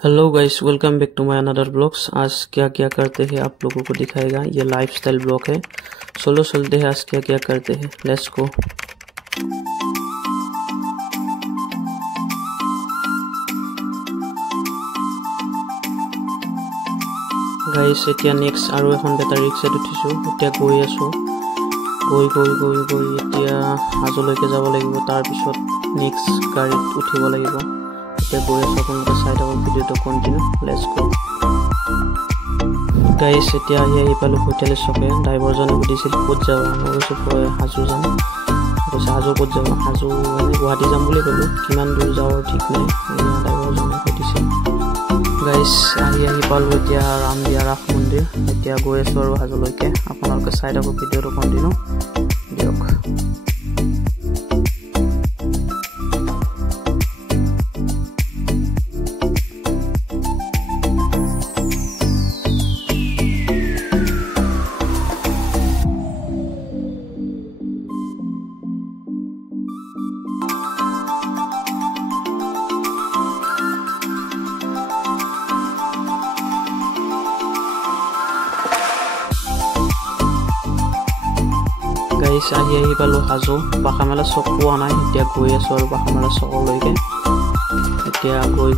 Hello guys, welcome back to my another blogs. आज क्या क्या करते हैं आप लोगों को दिखाएगा। ये लाइफस्टाइल ब्लॉग है। सोलो चलते हैं। आज क्या क्या करते हैं, लेट्स गो। गाइस এতিয়া নেক্সট আৰু এখন বেটাৰী ৰিক্সাত উঠিছো। এতিয়া গৈ আছো, গৈ এতিয়া হাজলৈকে যাব লাগিব। তাৰ পিছত নেক্সট গাড়ীত উঠিব লাগিব। এতিয়া গৈ আছো, আপোনালোকে চাই থাকক ভিডিঅ'টো কন্টিনিউ, লেটস গো। গাইস এতিয়া আহি পালো হোটেল চকে। ড্ৰাইভাৰজনে সুধিছিল ক'ত যাব, মই কৈছো হাজো যাম। কৈছে হাজো ক'ত যাব, হাজো গুৱাহাটী যাম বুলি ক'লো। কিমান দূৰ যাওঁ ঠিক নাই, ড্ৰাইভাৰজনে সুধিছিল। গাইস আহি পালো এতিয়া ৰামদিয়া ৰাস মন্দিৰ। এতিয়া গৈ আছো আৰু হাজলৈকে। আপোনালোকে চাই থাকক ভিডিঅ'টো কন্টিনিউ দিয়ক। গাইস আহি পালো হাজো। পাখামেলা চক পোৱা নাই, এতিয়া গৈ আছো আৰু পাখামেলা চকলৈকে। এতিয়া গৈ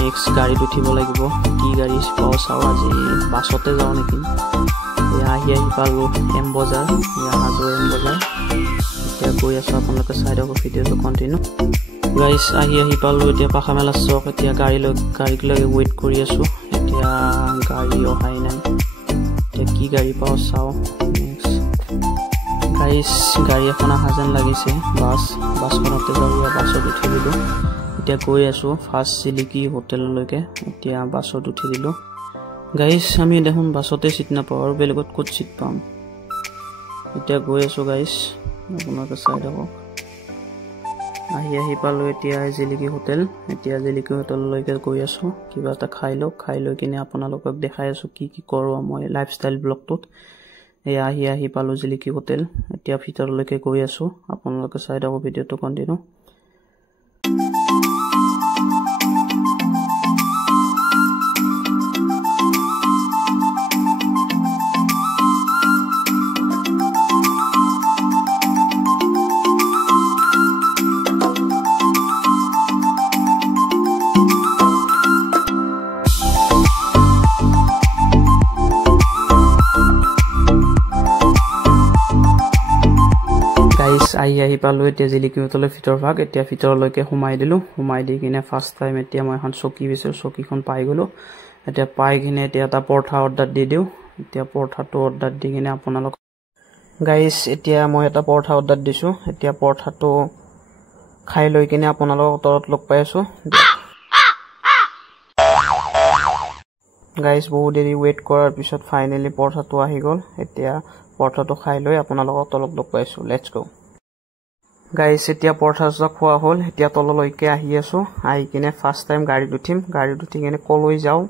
নেক্সট গাড়ীত উঠিব লাগিব। কি গাড়ী পাওঁ চাওঁ, আজি বাছতে যাওঁ নেকি। আহি পালো এম বজাৰ, হাজো এম বজাৰ। এতিয়া গৈ আছো, আপোনালোকে চাই থাকক ভিডিঅ'টো কন্টিনিউ। গাইস আহি পালো এতিয়া পাখামেলা চক। এতিয়া গাড়ীলৈকে ৱেইট কৰি আছো। এতিয়া গাড়ী অহাই নাই। এতিয়া কি গাড়ী পাওঁ চাওঁ। গাইস গাড়ী এখন অহা যেন লাগিছে, বাছখনতে যাওঁ। বাছত উঠি দিলো। এতিয়া গৈ আছো ফাৰ্ষ্ট চিলিকি হোটেললৈকে। এতিয়া বাছত উঠি দিলো। গাইস আমি দেখোন বাছতে চিট নাপাওঁ, আৰু বেলেগত ক'ত চিট পাম। এতিয়া গৈ আছো গাইস, আপোনালোকে চাই থাকক। আহি পালো এতিয়া জিলিকি হোটেল। এতিয়া জিলিকি হোটেললৈকে গৈ আছো। কিবা এটা খাই লৈ কিনে আপোনালোকক দেখাই আছো কি কৰো মই লাইফষ্টাইল ব্লগটোত। আহি পালো জিলিকি হোটেল। এতিয়া ভিতৰলৈকে গৈ আছো, আপোনালোকে চাই থাকক ভিডিঅ'টো কন্টিনিউ। আহি পালো এতিয়া জিলিকি হোটেলৰ ভিতৰ ভাগ। এতিয়া ভিতৰলৈকে সোমাই দিলো। সোমাই দি কিনে ফাৰ্ষ্ট টাইম এতিয়া মই এখন চকী বিচাৰো, চকীখন পাই গলো। এতিয়া পাই কিনে এতিয়া এটা পৰঠা অৰ্ডাৰ দি দিওঁ। এতিয়া পৰঠাটো অৰ্ডাৰ দি কিনে আপোনালোক গাইস এতিয়া মই এটা পৰঠা অৰ্ডাৰ দিছো। এতিয়া পৰঠাটো খাই লৈ কিনে আপোনালোকক তলত লগ পাই আছো। গাইস বহু দেৰি ৱেইট কৰাৰ পিছত ফাইনেলি পৰঠাটো আহি গ'ল। এতিয়া পৰঠাটো খাই লৈ আপোনালোকক তলত লগ পাইছো, লেটস গো। গাইস এতিয়া পৰঠা খোৱা হ'ল। এতিয়া তললৈকে আহি আছো। আহি কিনে ফাৰ্ষ্ট টাইম গাড়ীত উঠিম। গাড়ীত উঠি কিনে কলৈ যাওঁ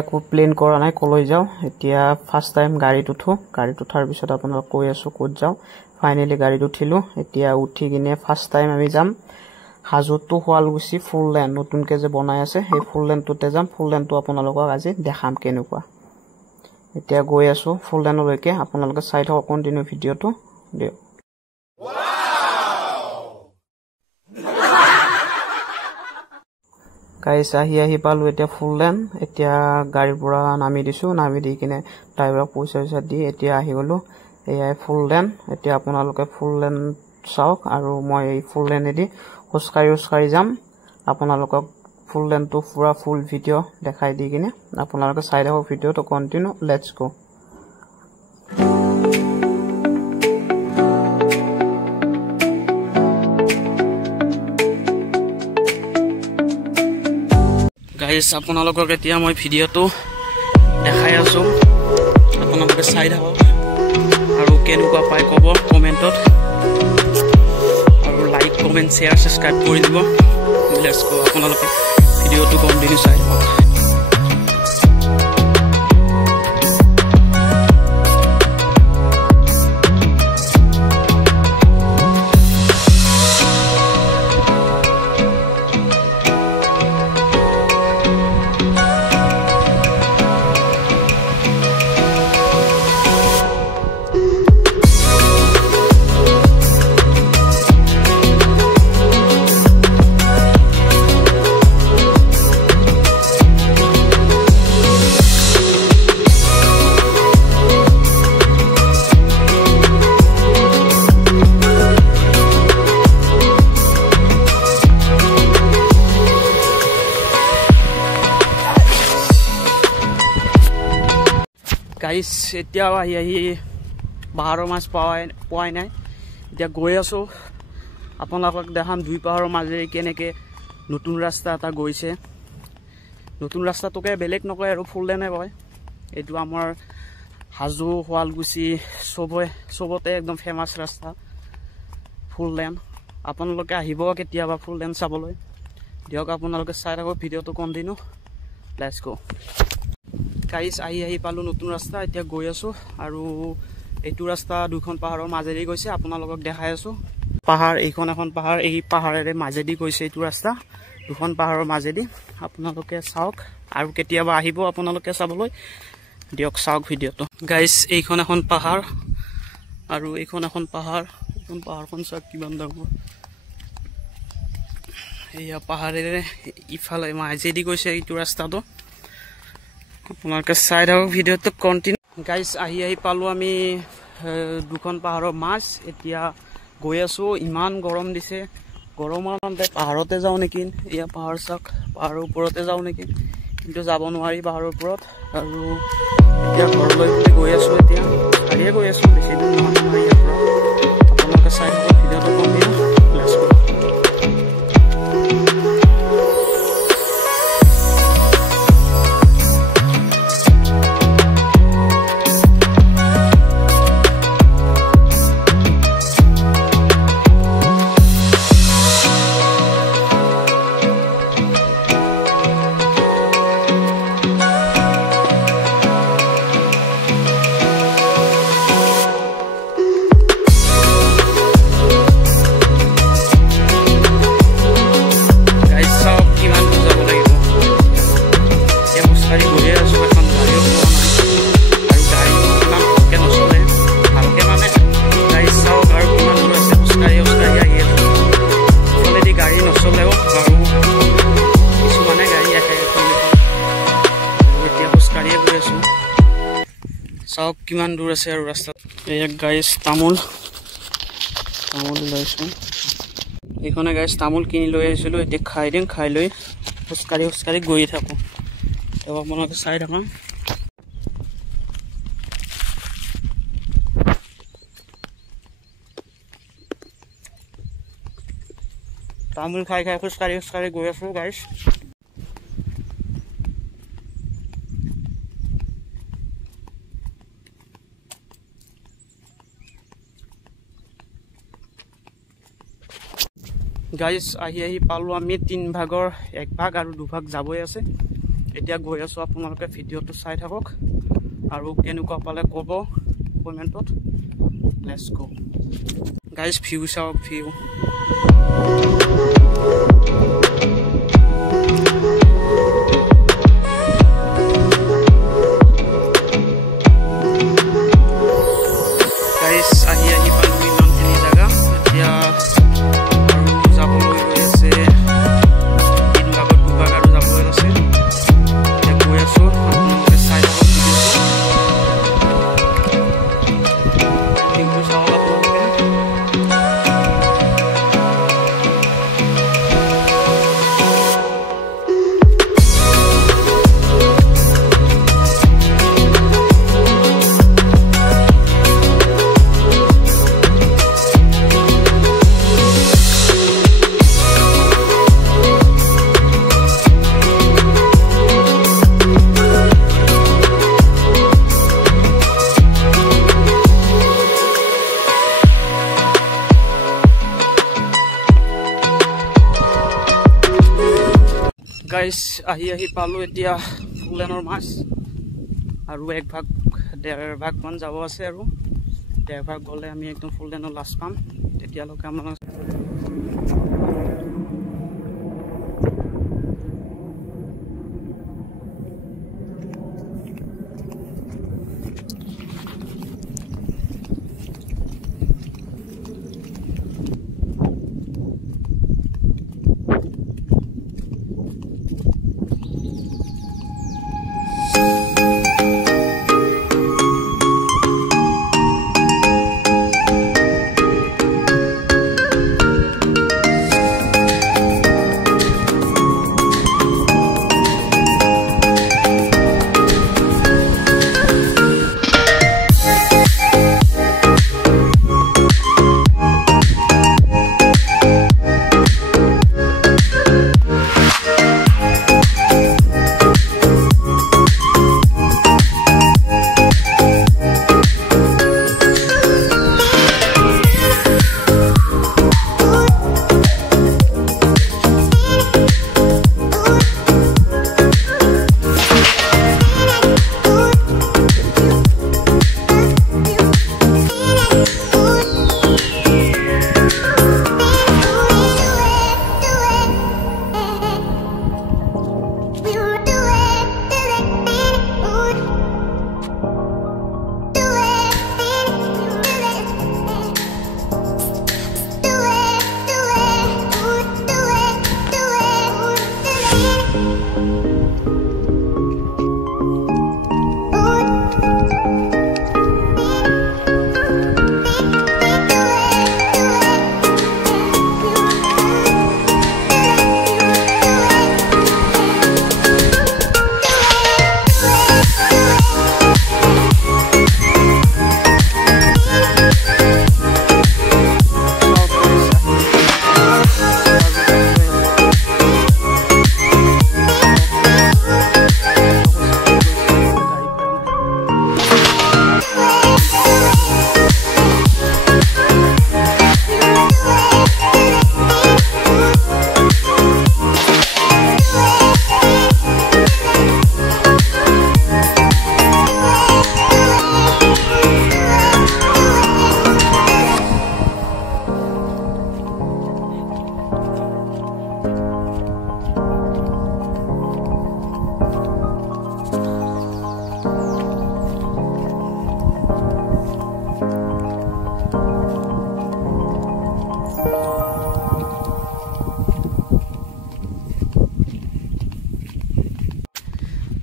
একো প্লেন কৰা নাই, কলৈ যাওঁ। এতিয়া ফাৰ্ষ্ট টাইম গাড়ীত উঠো। গাড়ীত উঠাৰ পিছত আপোনালোক কৈ আছো ক'ত যাওঁ। ফাইনেলি গাড়ীত উঠিলো। এতিয়া উঠি কিনে ফাৰ্ষ্ট টাইম আমি যাম হাজোটো শুৱালকুছি ফুল লেন নতুনকে যে বনাই আছে, সেই ফুল লেনটোতে যাম। ফুল লেনটো আপোনালোকক আজি দেখাম কেনেকুৱা। এতিয়া গৈ আছো ফুল লেনলৈকে। আপোনালোকে চাই থাকক কন্টিনিউ ভিডিঅ'টো দিয়ক। গাইস আহি পালো এতিয়া ফুল লেন। এতিয়া গাড়ীৰ পৰা নামি দিছো। নামি দি কিনে ড্ৰাইভাৰক পইচা দি এতিয়া আহি গলো। এয়াই ফুল লেন। এতিয়া আপোনালোকে ফুল লেন চাওক, আৰু মই এই ফুল লেনেদি খোজকাঢ়ি যাম। আপোনালোকক ফুল লেনটো পুৰা ফুল ভিডিঅ' দেখাই দি কিনে আপোনালোকে চাই থাকক ভিডিঅ'টো কন্টিনিউ, লেটস গো। গাইস আপোনালোকক এতিয়া মই ভিডিঅ'টো দেখাই আছো, আপোনালোকে চাই থাকক আৰু কেনেকুৱা পাই ক'ব কমেণ্টত, আৰু লাইক কমেণ্ট শ্বেয়াৰ ছাবস্ক্ৰাইব কৰি দিব। লেটস গো, আপোনালোকে ভিডিঅ'টো কন্টিনিউ চাই থাকক। গাইছ এতিয়াও আহি পাহাৰৰ মাছ পোৱাই নাই এতিয়া গৈ আছোঁ আপোনালোকক দেখাম দুই পাহাৰৰ মাজেৰে কেনেকৈ নতুন ৰাস্তা এটা গৈছে নতুন ৰাস্তাটোকে বেলেগ নকয় আৰু ফুল লেনে কয় এইটো আমাৰ হাজো শুৱালকুছি চবতে একদম ফেমাছ ৰাস্তা ফুল লেন আপোনালোকে আহিব কেতিয়াবা ফুল লেন চাবলৈ দিয়ক আপোনালোকে চাই থাকক ভিডিঅ'টো কণ্টিনিউ লেটছ গো গাইছ আহি পালোঁ নতুন ৰাস্তা এতিয়া গৈ আছোঁ আৰু এইটো ৰাস্তা দুখন পাহাৰৰ মাজেদি গৈছে আপোনালোকক দেখাই আছোঁ পাহাৰ এইখন এখন পাহাৰ এই পাহাৰেৰে মাজেদি গৈছে এইটো ৰাস্তা দুখন পাহাৰৰ মাজেদি আপোনালোকে চাওক আৰু কেতিয়াবা আহিব আপোনালোকে চাবলৈ দিয়ক চাওক ভিডিঅ'টো গাইছ এইখন এখন পাহাৰ আৰু এইখন এখন পাহাৰ এইখন পাহাৰখন চাওক কিমান ডাঙৰ এয়া পাহাৰেৰে ইফালে মাজেদি গৈছে এইটো ৰাস্তাটো আপোনালোকে চাই থাকক ভিডিঅ'টো কণ্টিনিউ গাইছ আহি পালোঁ আমি দুখন পাহাৰৰ মাছ এতিয়া গৈ আছোঁ ইমান গৰম দিছে গৰমৰ কাৰণে পাহাৰতে যাওঁ নেকি এয়া পাহাৰ চাওক পাহাৰৰ ওপৰতে যাওঁ নেকি কিন্তু যাব নোৱাৰি পাহাৰৰ ওপৰত আৰু এতিয়া ঘৰলৈ বুলি গৈ আছোঁ এতিয়া গাড়ীয়ে গৈ আছোঁ বেছি দূৰ নহয় ইয়াৰ পৰা আপোনালোকে চাই থাকক ভিডিঅ'টো কণ্টিনিউ লেটছ গো চাওক কিমান দূৰ আছে আৰু ৰাস্তাত এয়া গাইছ তামোল লৈছোঁ এইখনে গাইছ তামোল কিনি লৈ আহিছিলোঁ এতিয়া খাই দিম খাই লৈ খোজকাঢ়ি গৈ থাকোঁ তেওঁ আপোনালোকে চাই থাকা তামোল খাই খোজকাঢ়ি গৈ আছোঁ গাইছ গাইছ আহি পালোঁ আমি 3 ভাগৰ 1 ভাগ আৰু 2 ভাগ যাবই আছে এতিয়া গৈ আছোঁ আপোনালোকে ভিডিঅ'টো চাই থাকক আৰু কেনেকুৱা পালে ক'ব কমেণ্টত লেটছ গো গাইছ ভিউ চাওক ভিউ গাইছ আহি পালোঁ ইমানখিনি জাগা এতিয়া গাইছ আহি পালোঁ এতিয়া ফুলেনৰ মাছ আৰু 1 ভাগ 1.5 ভাগ মান যাব আছে আৰু 1.5 ভাগ গ'লে আমি একদম ফুলেনৰ লাষ্ট পাম তেতিয়ালৈকে আমাৰ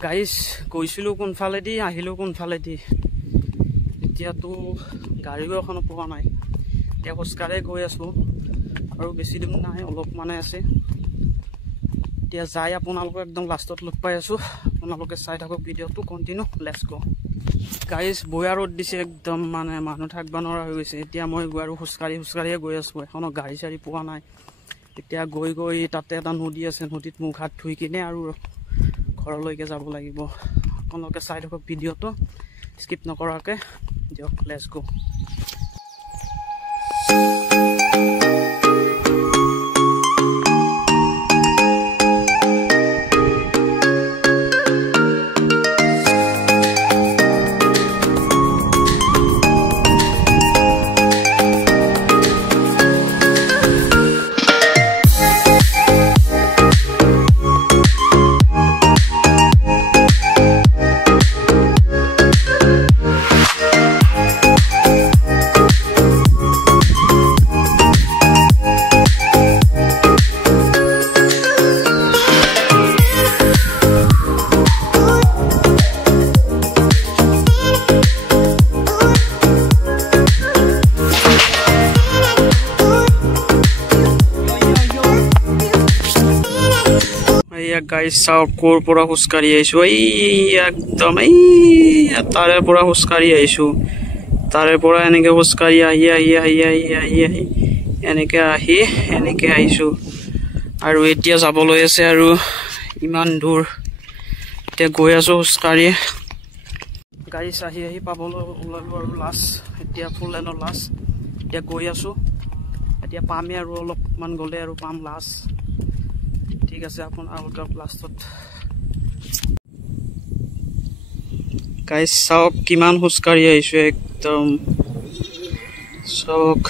গাইজ গৈছিলোঁ কোনফালেদি আহিলোঁ কোনফালেদি এতিয়াতো গাড়ীও এখনো পোৱা নাই এতিয়া খোজকাঢ়ি গৈ আছোঁ আৰু বেছি দিন নাই অলপ মানে আছে এতিয়া যাই আপোনালোকক একদম লাষ্টত লগ পাই আছোঁ আপোনালোকে চাই থাকক ভিডিঅ'টো কণ্টিনিউ লেটছ গ' গাইজ বয়া ৰ'দ দিছে একদম মানে মানুহ থাকিব নোৱাৰা হৈ গৈছে এতিয়া মই আৰু খোজকাঢ়িয়ে গৈ আছোঁ এখনো গাড়ী চাড়ী পোৱা নাই এতিয়া গৈ তাতে এটা নদী আছে নদীত মুখ হাত ধুই কিনে আৰু ঘৰলৈকে যাব লাগিব আপোনালোকে চাই থাকক ভিডিঅ'টো স্কিপ নকৰাকৈ দিয়ক লেটছ গ' গাইজ চাওক ক'ৰ পৰা খোজকাঢ়ি আহিছোঁ এই একদম এই তাৰে পৰা খোজকাঢ়ি আহিছোঁ তাৰে পৰা এনেকৈ খোজকাঢ়ি আহি এনেকৈ আহিছোঁ আৰু এতিয়া যাবলৈ আছে আৰু ইমান দূৰ এতিয়া গৈ আছোঁ খোজকাঢ়ি গাইজ আহি পাবলৈ ওলালোঁ আৰু লাষ্ট এতিয়া ফুল লাইনৰ লাষ্ট এতিয়া গৈ আছোঁ এতিয়া পামেই আৰু অলপমান গ'লে আৰু পাম লাষ্ট ঠিক আছে আপোনালোকক লাষ্টত গাইজ চাওক কিমান খোজকাঢ়ি আহিছোঁ একদম চাওক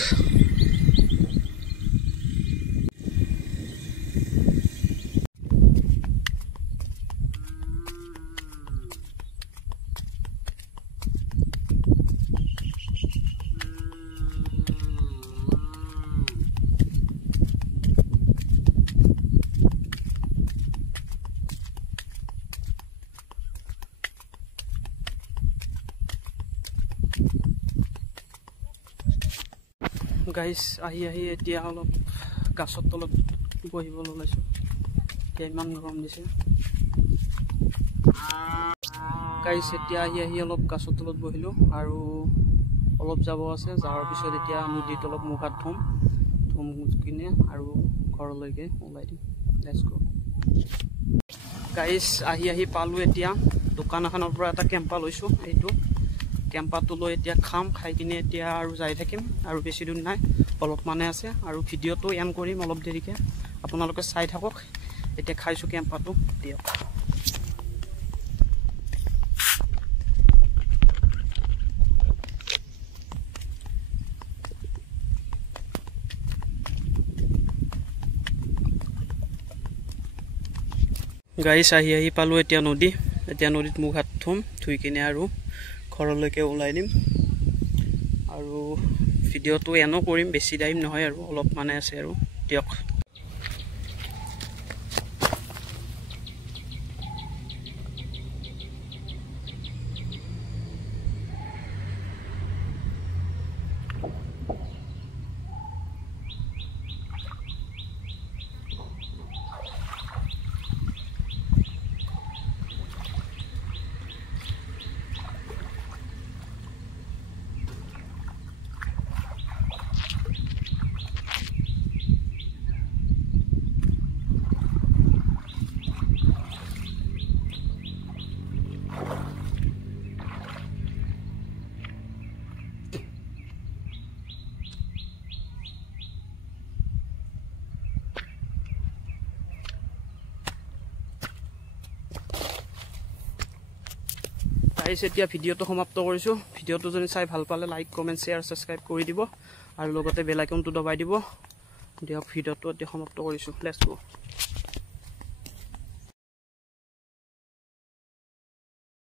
গাইজ আহি এতিয়া অলপ গাছৰ তলত বহিবলৈ ওলাইছোঁ এতিয়া ইমান গৰম দিছে গাইজ এতিয়া আহি অলপ গাছৰ তলত বহিলোঁ আৰু অলপ যাব আছে যোৱাৰ পিছত এতিয়া নদীত অলপ মুখ হাত ধুম কিনে আৰু ঘৰলৈকে ওলাই দিম লেটছ গ' গাইজ আহি পালোঁ এতিয়া দোকান এখনৰ পৰা এটা কেম্পা লৈছোঁ এইটো কেম্পাটো লৈ এতিয়া খাম খাই কিনে এতিয়া আৰু যাই থাকিম আৰু বেছি দূৰ নাই অলপমানে আছে আৰু ভিডিঅ'টো এণ্ড কৰিম অলপ দেৰিকৈ আপোনালোকে চাই থাকক এতিয়া খাইছোঁ কেম্পাটো দিয়ক গাইজ আহি পালোঁ এতিয়া নদীত মুখ হাত ধুই কিনে আৰু ঘৰলৈকে ওলাই দিম আৰু ভিডিঅ'টো এনো কৰিম বেছি টাইম নহয় আৰু অলপমানে আছে আৰু দিয়ক গাইছ এতিয়া ভিডিঅ'টো সমাপ্ত কৰিছোঁ ভিডিঅ'টো যদি চাই ভাল পালে লাইক কমেণ্ট শ্বেয়াৰ ছাবস্ক্ৰাইব কৰি দিব আৰু লগতে বেল আইকনটো দবাই দিব দিয়ক ভিডিঅ'টো এতিয়া সমাপ্ত কৰিছোঁ লেটছ গো